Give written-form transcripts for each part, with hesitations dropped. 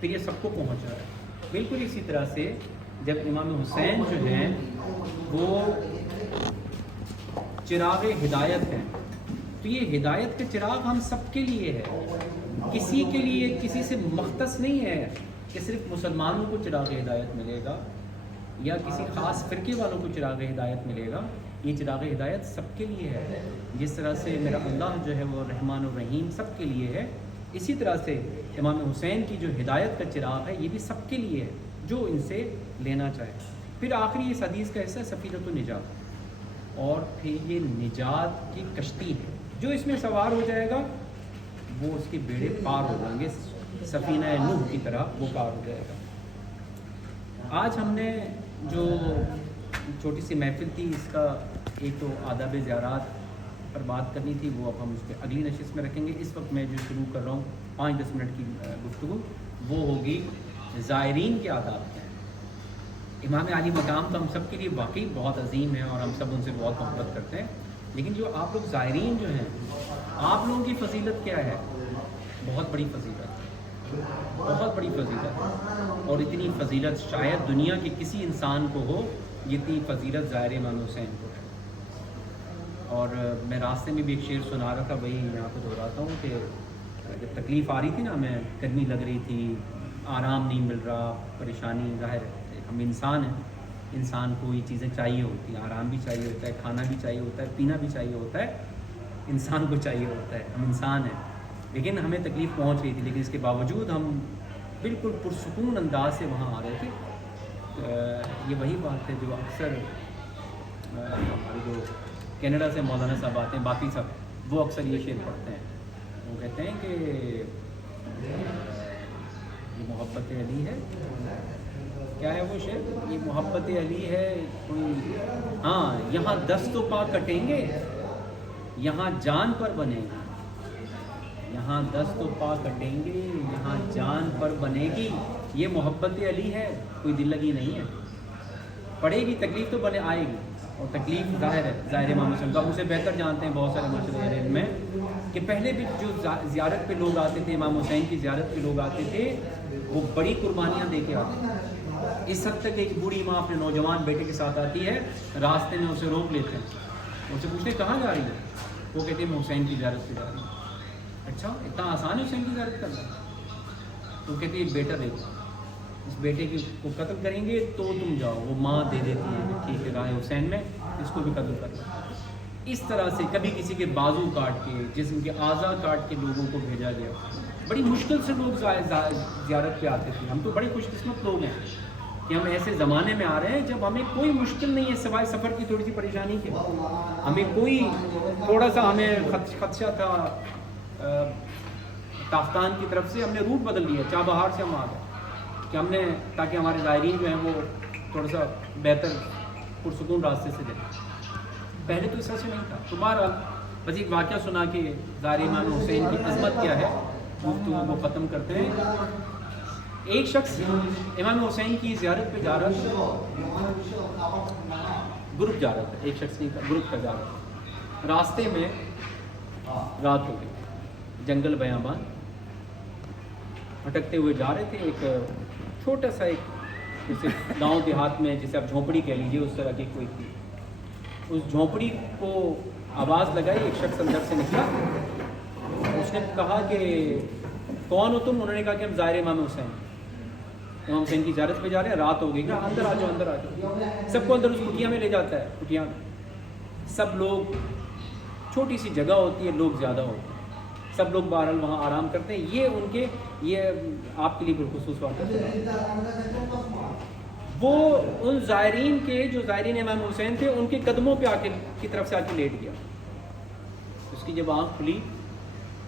پھر یہ سب کو پہنچ رہا ہے۔ بالکل اسی طرح سے جب امام حسین جو ہیں وہ چراغ ہدایت ہیں، تو یہ ہدایت کا چراغ ہم سب کے لیے ہے، کسی کے لیے کسی سے مختص نہیں ہے کہ صرف مسلمانوں کو چراغ ہدایت ملے گا یا کسی خاص فرقے والوں کو چراغ ہدایت ملے گا۔ یہ چراغ ہدایت سب کے لیے ہے، جس طرح سے میرا اللہ جو ہے وہ رحمان الرحیم سب کے لیے ہے، اسی طرح سے امام حسین کی جو ہدایت کا چراغ ہے یہ بھی سب کے لیے ہے جو ان سے لینا چاہے۔ پھر آخری اس حدیث کا حصہ سفینۃ النجات، اور پھر یہ نجات کی کشتی ہے، جو اس میں سوار ہو جائے گا وہ اس کے بیڑے پار ہو جائیں گے، سفینہ نوح کی طرح وہ پار ہو جائے گا۔ آج ہم نے جو چھوٹی سی محفل تھی، اس کا ایک تو آداب زیارات پر بات کرنی تھی، وہ اب ہم اس پہ اگلی نشست میں رکھیں گے۔ اس وقت میں جو شروع کر رہا ہوں 5-10 منٹ کی گفتگو، وہ ہوگی زائرین کے آداب کیا ہیں۔ امام عالی مقام تو ہم سب کے لیے واقعی بہت عظیم ہے اور ہم سب ان سے بہت محبت کرتے ہیں، لیکن جو آپ لوگ زائرین جو ہیں، آپ لوگوں کی فضیلت کیا ہے؟ بہت بڑی فضیلت، بہت بڑی فضیلت، اور اتنی فضیلت شاید دنیا کے کسی انسان کو ہو جتنی فضیلت زائر امام حسین کو ہے۔ اور میں راستے میں بھی ایک شعر سنا رہا تھا، وہی یہاں پہ دہراتا ہوں کہ جب تکلیف آ رہی تھی نا، میں گرمی لگ رہی تھی، آرام نہیں مل رہا، پریشانی، ظاہر ہے ہم انسان ہیں، انسان کو یہ چیزیں چاہیے ہوتی ہیں، آرام بھی چاہیے ہوتا ہے، کھانا بھی چاہیے ہوتا ہے، پینا بھی چاہیے ہوتا ہے، انسان کو چاہیے ہوتا ہے، ہم انسان ہیں۔ لیکن ہمیں تکلیف پہنچ رہی تھی، لیکن اس کے باوجود ہم بالکل پرسکون انداز سے وہاں آ رہے تھے۔ یہ وہی بات ہے جو اکثر ہمارے جو کینیڈا سے مولانا صاحب آتے ہیں، باقی صاحب، وہ اکثر یہ شعر پڑھتے ہیں، وہ کہتے ہیں کہ یہ محبت علی ہے، کیا ہے وہ شعر؟ یہ محبت علی ہے کوئی، ہاں، یہاں دست و پا کٹیں گے، یہاں جان پر بنے گی، یہاں دست و پا کٹیں گے، یہاں جان پر بنے گی، یہ محبت علی ہے، کوئی دل لگی نہیں ہے۔ پڑے گی تکلیف تو بنے آئے گی، اور تکلیف ظاہر ہے، ظاہر امام حسین کا اسے بہتر جانتے ہیں بہت سارے ماشاءاللہ علم میں، کہ پہلے بھی جو زیارت پہ لوگ آتے تھے، امام حسین کی زیارت پہ لوگ آتے تھے، وہ بڑی قربانیاں دے کے آتے تھے، اس حد تک ایک بوڑھی ماں اپنے نوجوان بیٹے کے ساتھ آتی ہے، راستے میں اسے روک لیتے ہیں، ان سے پوچھتے کہاں جا رہی ہے؟ وہ کہتے ہیں میں حسین کی زیارت پہ جا رہی ہوں۔ اچھا، اتنا آسان ہے حسین کی زیارت کرنا؟ تو کہتے ہیں بیٹا دیکھو، اس بیٹے کو قتل کریں گے تو تم جاؤ، وہ ماں دے دیتی ہے کہ ٹھیک ہے راہ حسین میں اس کو بھی قتل کر لو۔ اس طرح سے کبھی کسی کے بازو کاٹ کے، جسم کے اعضاء کاٹ کے لوگوں کو بھیجا گیا۔ بڑی مشکل سے لوگ زیارت پہ آتے تھے۔ ہم تو بڑے خوش قسمت لوگ ہیں کہ ہم ایسے زمانے میں آ رہے ہیں جب ہمیں کوئی مشکل نہیں ہے سوائے سفر کی تھوڑی سی پریشانی کے، ہمیں کوئی تھوڑا سا ہمیں خدشہ تھا تافتان کی طرف سے، ہم نے روٹ بدل لیا، چابہار سے ہم آ گئے کہ ہم نے، تاکہ ہمارے زائرین جو ہیں وہ تھوڑا سا بہتر پرسکون راستے سے جائیں۔ پہلے تو اس طرح سے نہیں تھا۔ تو بہرحال بس ایک واقعہ سنا کہ زائر امام حسین کی عظمت کیا ہے، گفتگو کو ختم کرتے ہیں۔ ایک شخص امام حسین کی زیارت پہ جا رہا تھا، گروپ جا رہا تھا، ایک شخص نہیں تھا، گروپ کا جا رہا تھا۔ راستے میں رات ہو گئی، جنگل بیابان، بھٹکتے ہوئے جا رہے تھے۔ ایک چھوٹا سا ایک جیسے گاؤں دیہات میں جسے آپ جھونپڑی کہہ لیجیے، اس طرح کی کوئی تھی۔ اس جھونپڑی کو آواز لگائی، ایک شخص اندر سے نکلا، اس نے کہا کہ کون ہو تم؟ انہوں نے کہا کہ ہم زائر امام حسین، امام حسین کی زیارت پہ جا رہے ہیں، رات ہو گئی، کہ اندر آ جاؤ، اندر آ جاؤ۔ سب کو اندر اس کٹیا میں لے جاتا ہے، کٹیا میں سب لوگ، چھوٹی سی جگہ ہوتی ہے، لوگ زیادہ ہوتے ہیں، سب لوگ بہرحال وہاں آرام کرتے ہیں۔ یہ ان کے، یہ آپ کے لیے بالخصوص بات ہے، وہ ان زائرین کے جو زائرین امام حسین تھے ان کے قدموں پہ کی طرف سے آ کے لیٹ گیا۔ اس کی جب آنکھ کھلی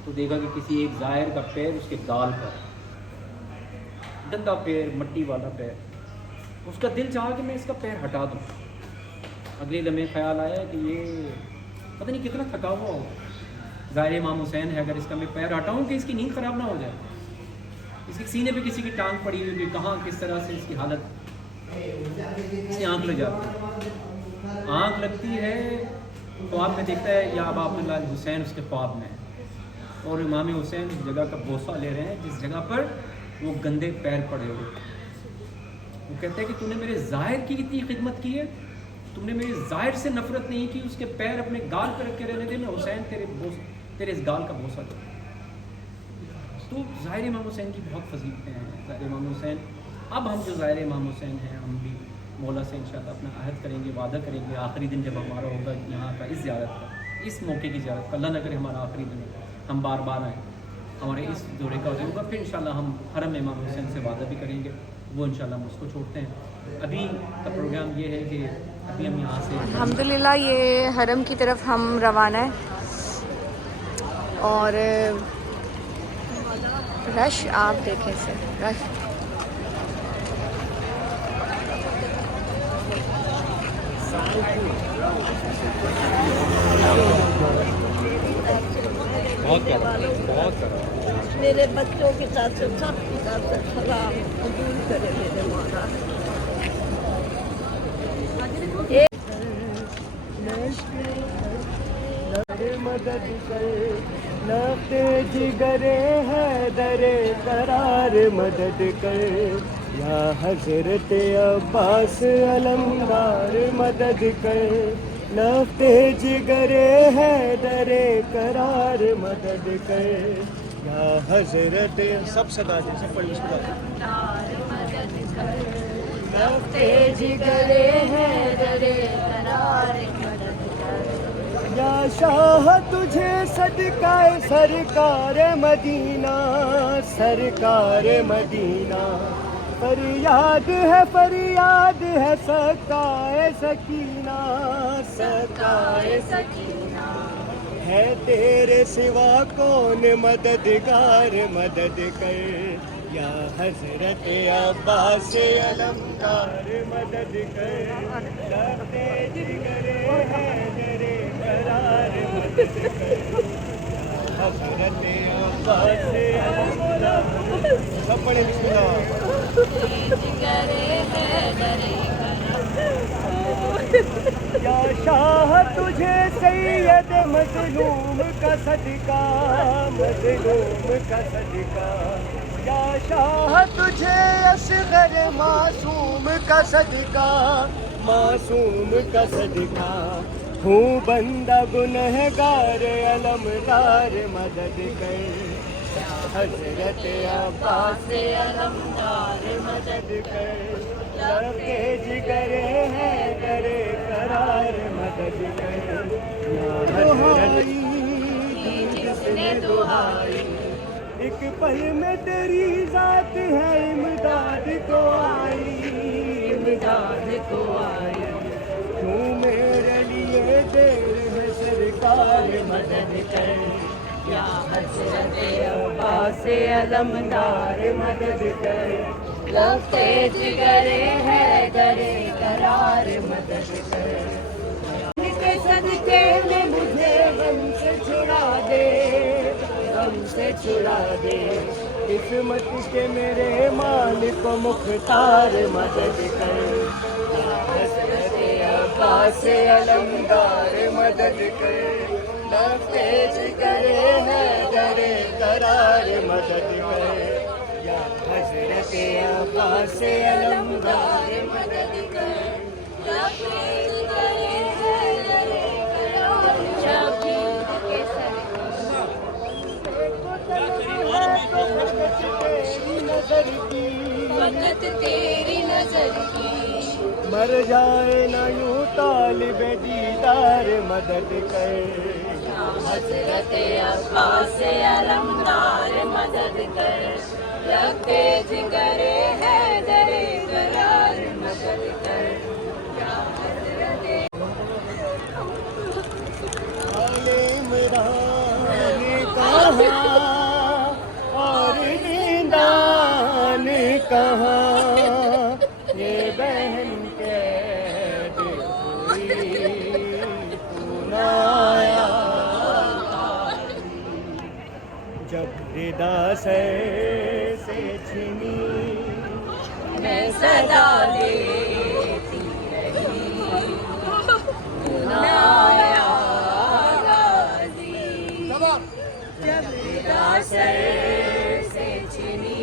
تو دیکھا کہ کسی ایک زائر کا پیر اس کے گال پر، گندا پیر، مٹی والا پیر۔ اس کا دل چاہا کہ میں اس کا پیر ہٹا دوں۔ اگلے لمحے خیال آیا کہ یہ پتہ نہیں کتنا تھکا ہوا ہو، زائر امام حسین ہے، اگر اس کا میں پیر ہٹاؤں کہ اس کی نیند خراب نہ ہو جائے، اس کے سینے پہ کسی کی ٹانگ پڑی ہوئی، کہاں کس طرح سے اس کی حالت، اس کی آنکھ لگ جاتی ہے۔ آنکھ لگتی ہے، خواب میں دیکھتا ہے یا ابا عبداللہ حسین اس کے خواب میں، اور امام حسین اس جگہ کا بوسہ لے رہے ہیں جس جگہ پر وہ گندے پیر پڑے ہوئے. وہ کہتا ہے کہ تم نے میرے ظاہر کی اتنی خدمت کی ہے, تم نے میرے ظاہر سے نفرت نہیں کی. اس کے پیر اپنے گال پہ رکھ کے رہنے دے, میں حسین تیرے اس گال کا بوسہ دوں. تو ظاہر امام حسین کی بہت فضیلتیں ہیں. ظاہر امام حسین, اب ہم جو ظاہر امام حسین ہیں, ہم بھی مولا سے انشاءاللہ اپنا عہد کریں گے, وعدہ کریں گے, آخری دن جب ہمارا ہوگا یہاں کا, اس زیارت کا, اس موقع کی زیارت کا, اللہ نہ کرے ہمارا آخری دن ہو, ہم بار بار آئیں, ہمارے اس دورے کا ہوگا, پھر انشاءاللہ ہم حرم امام حسین سے وعدہ بھی کریں گے. وہ انشاءاللہ ہم اس کو چھوڑتے ہیں. ابھی کا پروگرام یہ ہے کہ ابھی ہم یہاں سے الحمدللہ یہ حرم کی طرف ہم روانہ ہیں, اور رش آپ دیکھیں سے رش. میرے بچوں کی طرف سے سب کی طرف سے سلام قبول کرے میرے مولا. مدد کر نفتے جگرے ہے درے قرار مدد کر یا حضرت عباس علمدار مدد کر نفتے جگرے ہے درے قرار مدد کر یا حضرت سب صدا دے سب پڑھ نفتے جگرے ہے درے قرار مدد کر یا شاہ تجھے صدقہ سرکار مدینہ سرکار مدینہ. فریاد ہے سکائے سکینہ سکائے سکینہ. ہے تیرے سوا کون مددگار مدد کر یا حضرت عباس علمدار مدد کر. لفتے جگرے ہے درے قرار مدد کر یا حضرت عباس علمدار. سب پڑھے بسم اللہ. یا شاہ تجھے سید مظلوم کا صدقہ مظلوم کا صدقہ. یا شاہ تجھے اصغر معصوم کا صدقہ معصوم کا صدقہ. ہوں بندہ گنہگار علمدار مدد کر حضرت عباس علمدار مدد کر. لفتے جگرے ہے درے قرار مدد کر یا حضرت جس نے دعائی. ایک پل میں تیری ذات ہے امداد کو آئی امداد کو آئی. کیوں میرے لیے دیر ہے سرکار مدد کر یا حضرت عباس علمدار مدد کر. لفتے جگرے ہے درے قرار مدد کر. ان کے صدقے میں مجھے غم سے چھڑا دے غم سے چھڑا دے. قسمت کے میرے مالک مختار مدد کر یا حضرت عباس علمدار مدد کر. لفتے جگرے ہے درے قرار مدد کر یا حضرت عباس علمدار مدد کر. لفتے جگرے ہے درے قرار شبیر کے تیری نظر کی فقط تیری نظر کی. مر جائے نہ یوں طالب دیدار مدد کر حضرت عباس علمدار مدد کر. لفتے جگرے ہے درے قرار مدد کر یا حضرت عمران کہاں اور زندان کہاں. یہ بہن قید ہوئی تو نہ آیا. جب ردا سر سے چھنی میں صدا دیتی رہی تو نہ آیا غازی. جب ردا سر سے چھنی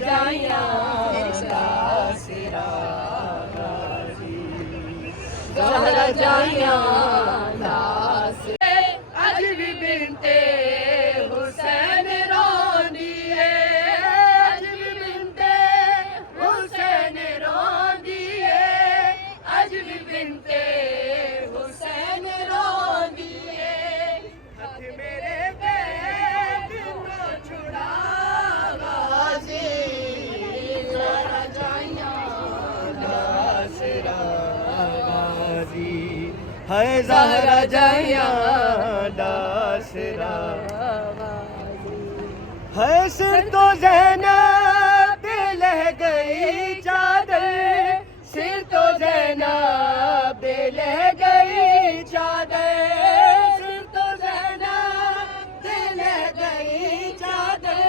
جائیاں داسرا غازی زہرا جائیاں داسرا اج بھی بنتے حسین روندی ہے اج بھی بنتے حسین روندی ہے اج بھی بنتے حسین روندی ہے ہاتھ میرے بیگ کو چھڑا غازی زہرا جائیاں داسرا غازی ہے زہرا جائیاں داسرا ہے سر تو زینب پہ لہ گئی چادر سر تو زینب پہ لہ گئی چادر سر تو زینب پہ لہ گئی چادر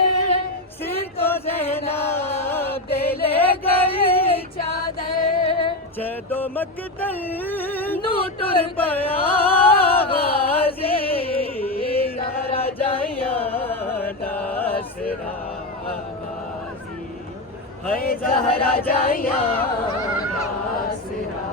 سر تو زینب پہ لہ گئی چادر جدو مقتل نو ٹر پیا غازی زہرا جائیاں داسرا غازی ہے زہرا جائیاں داسرا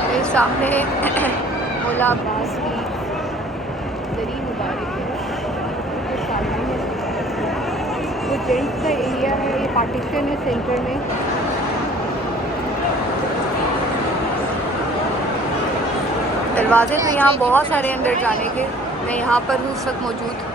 میرے سامنے مولا عباس کی دری مبارک ہے. وہ جینٹس کا ایریا ہے, یہ پارٹیشن ہے سینٹر میں. دروازے تو یہاں بہت سارے اندر جانے کے. میں یہاں پر ہوں اس وقت موجود.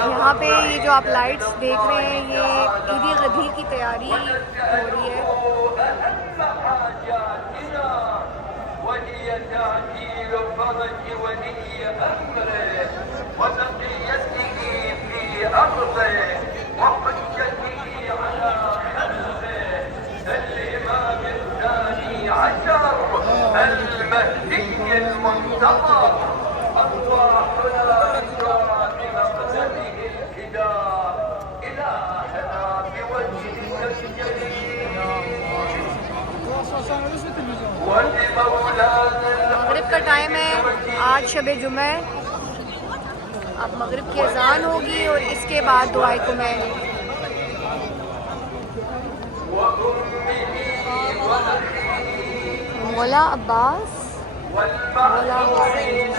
یہاں پہ یہ جو آپ لائٹس دیکھ رہے ہیں یہ عیدی غدیر کی تیاری ہو رہی ہے. مغرب کا ٹائم ہے, آج شب جمعہ ہے. اب مغرب کی اذان ہوگی اور اس کے بعد دعائے قمہ. مولا عباس, مولا حسین.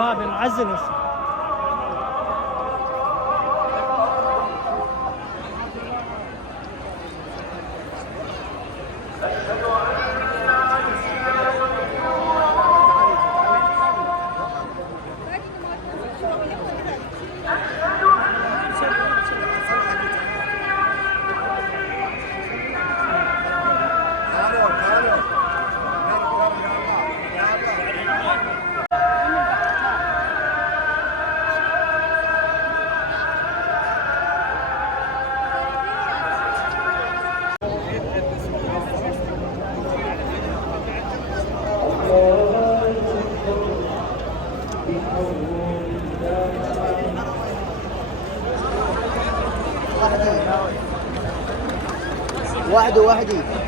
ما بي معزل هسه. واحد وواحدي